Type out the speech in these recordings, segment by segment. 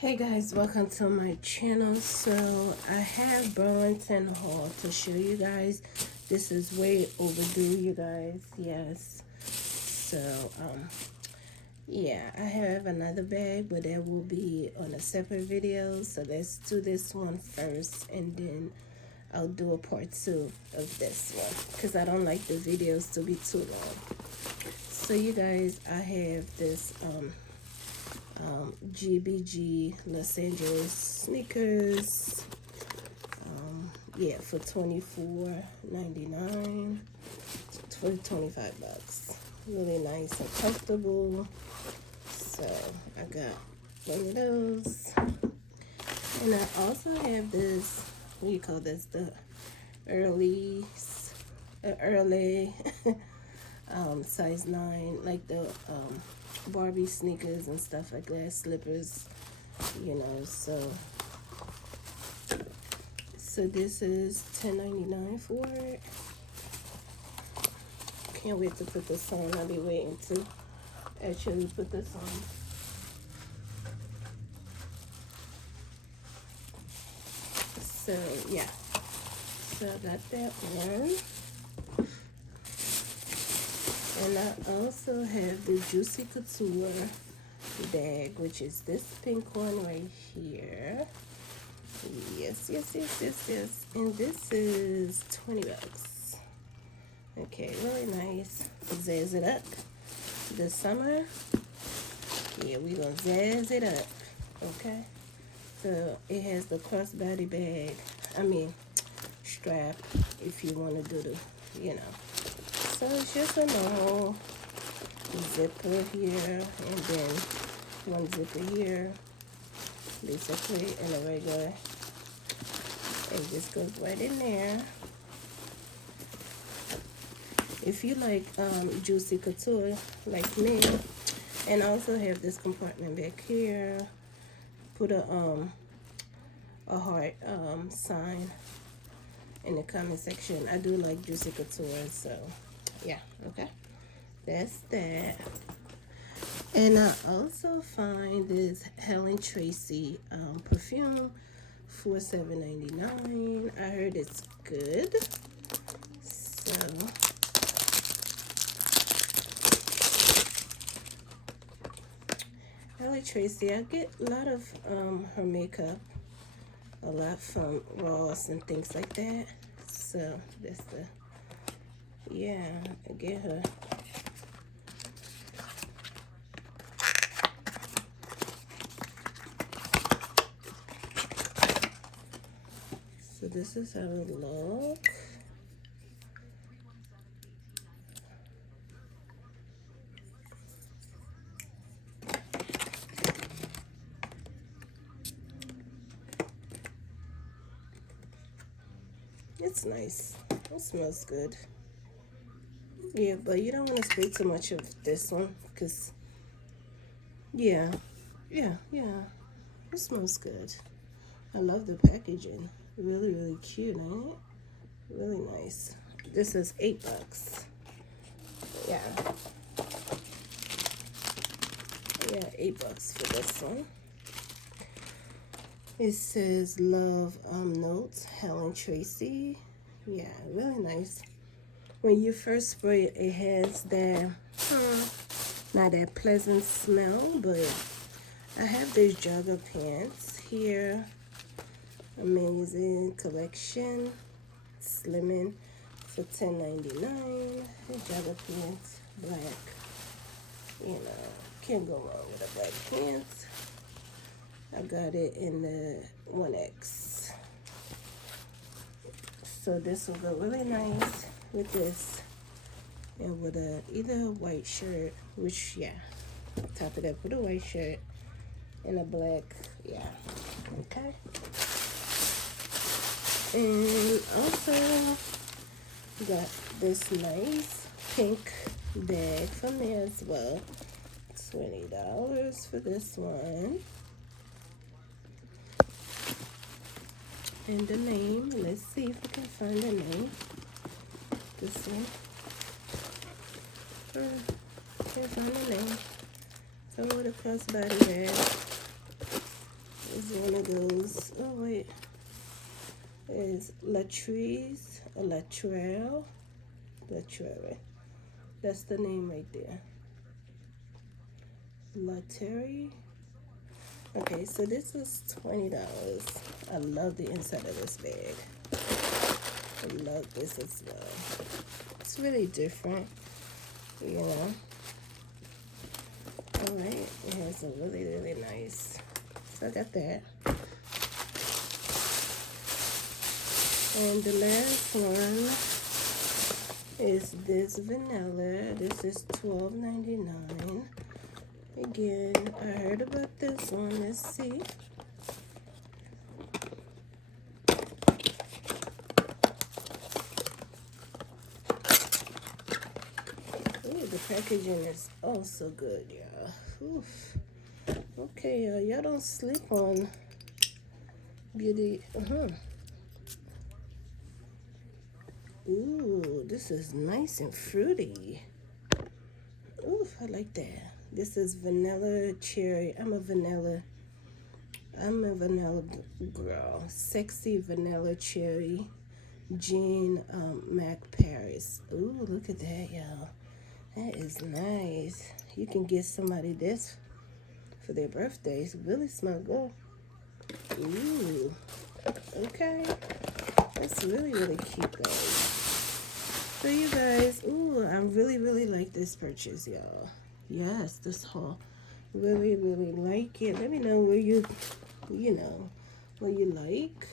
Hey guys, welcome to my channel. So I have Burlington haul to show you guys. This is way overdue, you guys. Yes. So yeah, I have another bag, but that will be on a separate video. So let's do this one first, and then I'll do a part 2 of this one because I don't like the videos to be too long. So you guys, I have this GBG Los Angeles sneakers, yeah, for $24.99 for $25. Really nice and comfortable. So I got one of those, and I also have this, what do you call this, the early size 9, like the Barbie sneakers and stuff like that, slippers, you know. So this is $10.99 for it. Can't wait to put this on. I'll be waiting to actually put this on. So yeah, so I got that one. And I also have the Juicy Couture bag, which is this pink one right here. Yes. And this is $20. Okay, really nice. Zazz it up this summer. Yeah, we gonna zazz it up. Okay. So it has the crossbody bag. Strap, if you want to do the, you know. So it's just a normal zipper here, and then one zipper here, basically, and a regular. It just goes right in there. If you like Juicy Couture, like me, and also have this compartment back here, put a heart sign in the comment section. I do like Juicy Couture, so yeah, okay, that's that. And I also find this Helen Tracy perfume for $7.99. I heard it's good. So Helen Tracy, I get a lot of her makeup, a lot from Ross and things like that. So that's the, yeah, I get her. So this is how it looks. It's nice. It smells good. Yeah, but you don't want to spray too much of this one, because yeah, it smells good. I love the packaging. Really cute, ain't it? Really nice. This is $8. Yeah, $8 for this one. It says Love Notes, Helen Tracy. Yeah, really nice. When you first spray it, it has that, not that pleasant smell, but I have this jogger pants here. Amazing collection. Slimming for $10.99. Jogger pants, black. You know, can't go wrong with a black pants. I got it in the 1X. So this will go really nice with this, and with either a white shirt, which, yeah, top it up with a white shirt and a black, yeah, okay. And also got this nice pink bag from there as well. $20 for this one. And the name, let's see if we can find the name. This one. Can't find the name. Some with a crossbody bag. It's one of those. Oh wait, it's Latrice, Latrell, Latrell. That's the name right there. Lateri. Okay, so this is $20. I love the inside of this bag. I love this as well. It's really different, you know. All right, it has a really, really nice. So I got that. And the last one is this vanilla. This is $12.99. Again, I heard about this one. Let's see. Ooh, the packaging is also good, y'all. Oof. Okay, y'all don't sleep on beauty. Ooh, this is nice and fruity. Ooh, I like that. This is vanilla cherry. I'm a vanilla girl. Sexy vanilla cherry. Jean Mac Paris. Ooh, look at that, y'all. That is nice. You can get somebody this for their birthdays. Really smell good. Ooh, okay. That's really, really cute, guys. So you guys, ooh, I really, really like this purchase, y'all. Yes, this haul. Really, really like it. Let me know where you what you like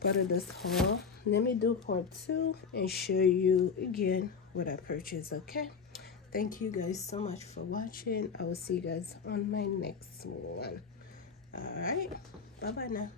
part of this haul. Let me do part 2 and show you again what I purchased, okay? Thank you guys so much for watching. I will see you guys on my next one. All right. Bye-bye now.